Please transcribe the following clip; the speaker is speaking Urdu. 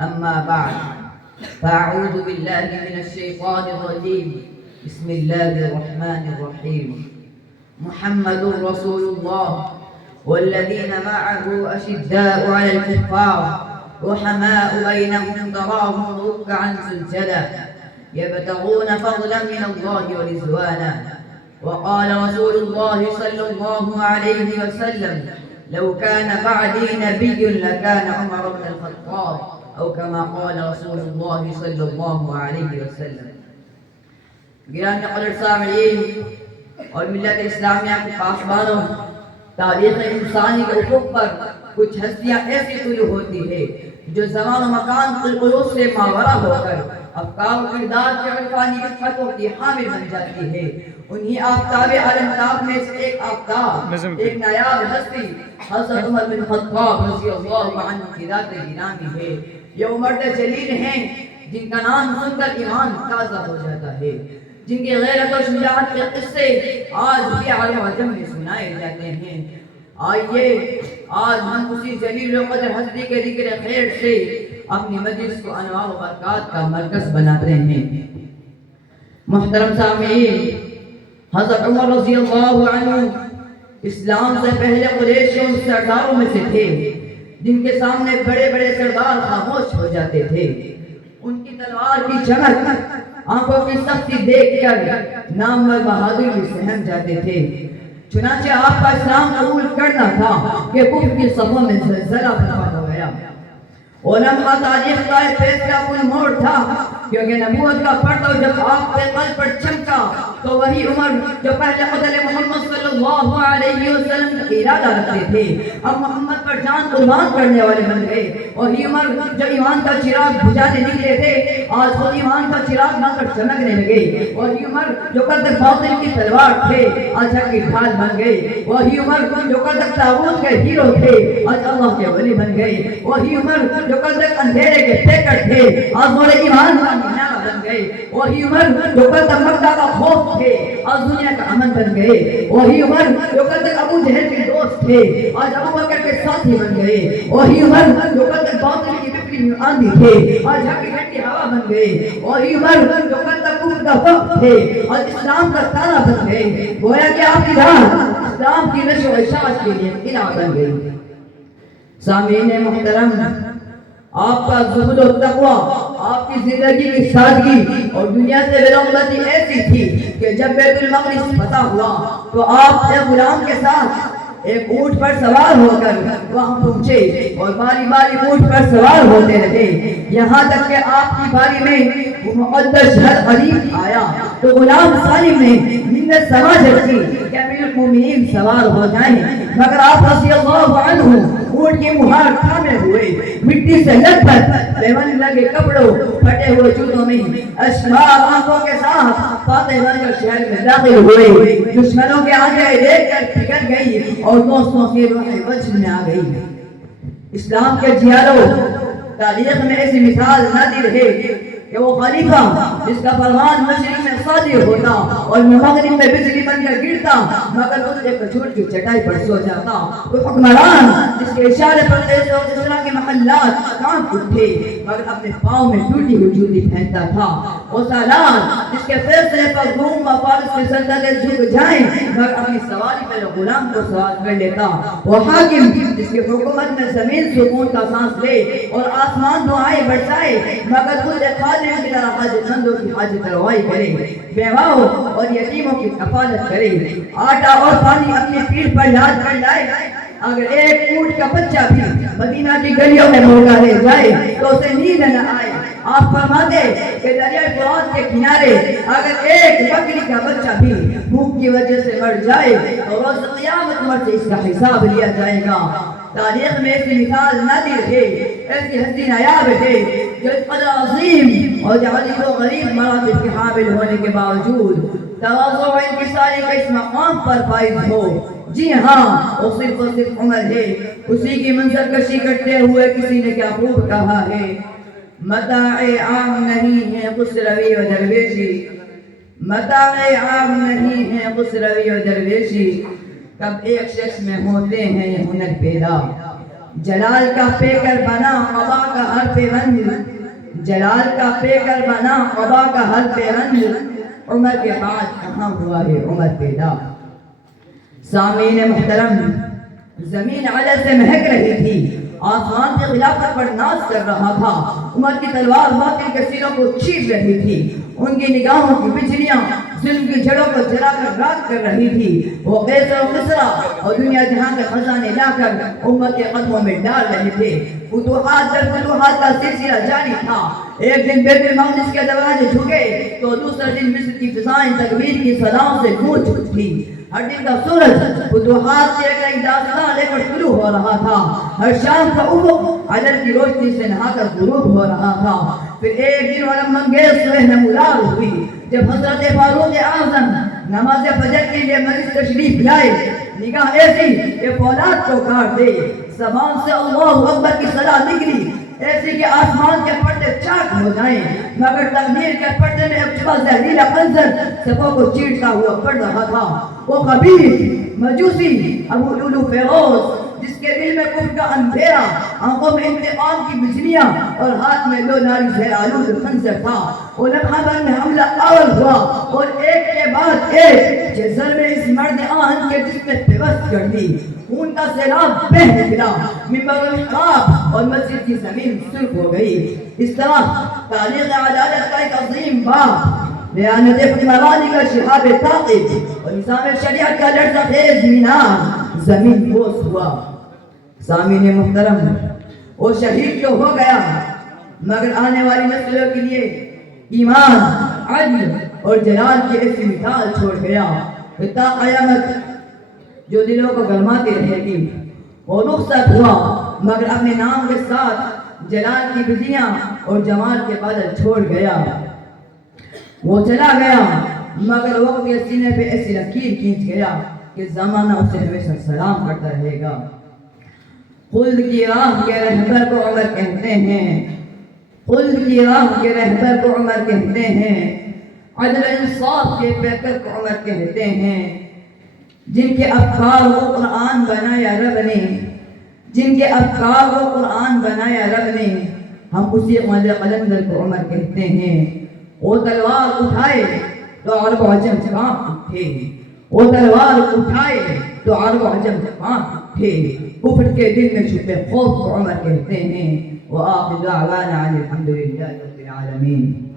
أما بعد فأعوذ بالله من الشيطان الرجيم. بسم الله الرحمن الرحيم. محمد رسول الله والذين معه أشداء على الكفار رحماء بينهم تراهم ركعا سجدا يبتغون فضلا من الله ورضوانا. وقال رسول الله صلى الله عليه وسلم: لو كان بعدي نبي لكان عمر بن الخطاب، أو كما قال رسول الله صلی اللہ علیہ وسلم. گرامی قدر سامعین اور ملت اسلامیہ کے پاسبانوں، تاریخ انسانی کے افق پر کچھ ہستیاں ایسی طلوع ہوتی ہے جو زمان و مکان قلوب سے ماورا ہو کر افکار و کردار کے عرفانی نسبتوں کی حامل بن جاتی ہے. انہی آفتاب عالمتاب میں سے ایک آفتاب، ایک نایاب ہستی حضرت عمر بن خطاب رضی اللہ عنہ کی ذات گرامی ہے. یہ وہ مرد جلیل ہیں جن کا نام سن کر ایمان تازہ ہو جاتا ہے، جن کی غیرت و شجاعت کے قصے آج بھی عالم عجم میں سنائے جاتے ہیں. آئیے آج ہم اسی جلیل و قدر ہستی کے ذکر خیر سے اپنی مجلس کو انوار و برکات کا مرکز بناتے ہیں. محترم سامعین، حضرت عمر رضی اللہ عنہ اسلام سے پہلے قریشیوں سرداروں میں سے تھے جن کے سامنے بڑے بڑے سردار خاموش ہو جاتے تھے. ان کی تلوار کی چمک، آنکھوں کی سختی دیکھ کر نامور بہادر بھی سہم جاتے تھے. چنانچہ آپ کا اسلام قبول کرنا تھا کہ کفر کی صفوں میں زلزلہ برپا ہو گیا. علماء تاریخ کا ایک فیصلہ کن موڑ تھا، کیونکہ نبوت کا پردہ جب آپ کے قلب پر چمکا تو وہی عمر جو پہلے قتل محمد صلی اللہ علیہ وسلم کا ارادہ رکھتے تھے اب محمد پر جان قربان کرنے والے بن گئے. وہی عمر جو ایمان کا چراغ بجھانے نکلے تھے آج خود ایمان کا چراغ بن کر چمکنے لگے. وہی عمر جو کل تک باطل کی تلوار تھے آج حق کی ڈھال بن گئے. وہی عمر جو کل تک طاغوت کے ہیرو تھے آج اللہ کے ولی بن گئے. وہی عمر جو کل تک اندھیرے کے پیکر تھے آج نور ایمان کا مینارہ بن گئے. وہی عمر جو کل تک مکہ کا خوف تھے آج دنیا کا امن بن گئے. وہی عمر جو کل تک ابو جہل کے دوست تھے آج ابو بکر کے ساتھی بن گئے. وہی عمر جو کل تک باطل کی بکری آندھی تھے آج حق کی ٹھنڈی ہوا بن گئے. وہی عمر جو کل تک کفر کا وقت تھے آج اسلام کا تانا بن گئے. گویا کہ آپ کی راہ اسلام کی نشو و اشاعت کے لیے قلعہ بن گئی. سامعین محترم، آپ کا زہد و تقوی، آپ کی زندگی کی سادگی اور دنیا سے بے رغبتی ایسی تھی کہ جب بیت المقدس فتح ہوا تو آپ ایک غلام کے ساتھ ایک اونٹ پر سوار ہو کر وہاں پہنچے اور باری باری اونٹ پر سوار ہوتے رہے، یہاں تک کہ آپ کی باری میں وہ مقدس شہر قریب آیا تو غلام سالم نے منت سماج رکھی کہ امیر المومنین سوار ہو جائیں، مگر آپ رضی اللہ عنہ اونٹ کی مہار تھامے ہوئے مٹی سے لت پت لیون لگے کپڑوں پھٹے ہوئے جوتوں میں اشمار آنکھوں کے ساتھ فاتح بن کر شہر میں داخل ہوئے. دشمنوں کے آگے دیکھ کر پگھل گئی اور دوستوں کی روح وجہ میں آ گئی. اسلام کے جیالوں، تاریخ میں ایسی مثال نادر ہے کہ وہ خلیفہ جس کا فرمان مشرق میں صادر ہوتا اور مغرب میں بجلی بن کر گرتا مگر اس کے کھجور کی چٹائی پر سو جاتا. وہ حکمران جس کے اشارے پر دیش و اسلام کے محلات کانپ اٹھے مگر اپنے پاؤں میں ٹوٹی ہوئی جوتی پہنتا تھا. وہ سالار جس کے فیصلے پر روم و فارس کی سلطنتیں جھک جائیں مگر اپنی سواری پر غلام کو سوار کر لیتا. وہ حاکم جس کی حکومت میں زمین سکون کا سانس لے اور آسمان دعائیں برسائے مگر خود خادم کی طرح حاجت مندوں کی حاجت روائی کرے، بیواؤں اور یتیموں کی کفالت کرے، آٹا اور پانی اپنی پیٹھ پر لاد کر لائے. اگر ایک اونٹ کا بچہ بھی مدینہ کی گلیوں میں بھوکا رہ جائے تو اسے نیند نہ آئے. آپ فرماتے کہ دریائے فرات کے کنارے اگر ایک بکری کا بچہ بھی بھوک کی وجہ سے مر جائے تو روز قیامت مر سے اس کا حساب لیا جائے گا. تاریخ میں ایسی مثال نادر ہے، ایسی ہستی نایاب ہے جو اس قدر عظیم اور عزیز و غریب مراتب کے حامل ہونے کے باوجود تواضع و انکساری کا اس مقام پر فائز ہو. جی ہاں، وہ صرف عمر ہے. اسی کی منظر کشی کرتے ہوئے کسی نے کیا خوب کہا ہے: متاع عام نہیں ہے خسروی و درویشی، متاع عام نہیں ہے خسروی و درویشی، کب ایک شخص میں ہوتے ہیں یہ ہنر پیدا. جلال کا پیکر بنا قضا کا ہر پیوند، جلال کا پیکر بنا قضا کا ہر پیوند، عمر کے بعد کہاں ہوا ہے عمر پیدا۔ سامعین محترم، زمین عجز سے مہک رہی تھی، آسمان کی خلافت پر ناز کر رہا تھا، عمر کی تلوار باطل کے سینوں کو چیر رہی تھی، ان کی نگاہوں کی بجلیاں ظلم کی جڑوں کو جلا کر راکھ کر رہی تھی۔ وہ قیصر و کسریٰ اور دنیا جہاں کے خزانے لا کر امت کے قدموں میں ڈال رہے تھے۔ فتوحات در فتوحات کا سلسلہ جاری تھا۔ ایک دن بیت المقدس کے دروازے جھکے تو دوسرا دن مصر کی فضائیں تکبیر کی صداؤں سے گونج اٹھی۔ ہر دن کا سورج فتوحات کی ایک داستان لے کر طلوع ہو رہا تھا، ہر شام کا افق عدل کی روشنی سے نہا کر غروب ہو رہا تھا۔ پھر ایک دن علم انگیز صبح نمودار ہوئی جب حضرت فاروق اعظم نماز فجر کے لیے مسجد تشریف لائے۔ نگاہ ایسی کہ فولاد کو کاٹ دے، زبان سے اللہ اکبر کی صدا نکلی ایسی کہ آسمان کے پردے چاک ہو جائیں، مگر تقدیر کے پردے میں ایک چھپا زہریلا منظر صفوں کو چیرتا ہوا پڑ رہا تھا۔ وہ خبیث مجوسی ابو لولو فیروز، جس کے دل میں کفر کا اندھیرا، آنکھوں میں انتقام کی بجلیاں اور ہاتھ میں دو ناری زہر آلود خنجر تھا، وہ لمحہ بھر میں حملہ آور ہوا اور ایک کے بعد ایک جزر میں اس مرد آہن کے جسم میں پیوست کر دی۔ خون کا سیلاب بہہ نکلا، منبر محراب اور مسجد کی زمین سرخ ہو گئی۔ اس طرح تاریخ عدالت کا ایک عظیم باب، بیانت حکمرانی کا شہاب ثاقب اور نظام شریعت کا لرزہ خیز مینار زمین بوس ہوا۔ سامعین محترم، وہ شہید تو ہو گیا مگر آنے والی نسلوں کے لیے ایمان، عدل اور جلال کی ایسی مثال چھوڑ گیا تا قیامت جو دلوں کو گرماتی رہے گی۔ وہ رخصت ہوا مگر اپنے نام کے ساتھ جلال کی بجلیاں اور جمال کے بادل چھوڑ گیا۔ وہ چلا گیا مگر وقت کے سینے پہ ایسی لکیر کھینچ گیا کہ زمانہ اسے ہمیشہ سلام کرتا رہے گا۔ خلد کی راہ کے رہبر کو عمر کہتے ہیں، خلد کی راہ کے رہبر کو عمر کہتے ہیں، عدل انصاف کے پیکر کو عمر کہتے ہیں۔ جن کے افکار کو قرآن بنایا رب نے، جن کے افکار کو قرآن بنایا رب نے، ہم اسی قلندر کو عمر کہتے ہیں۔ وہ تلوار اٹھائے تو عرب و عجم کانپ اٹھے، وہ تلوار اٹھائے تو عرب و عجم کانپ اٹھے۔ کفر کے دل میں چھپے خوف کو عمر کہتے ہیں۔ وآخر دعوانا الحمد للہ رب العالمین۔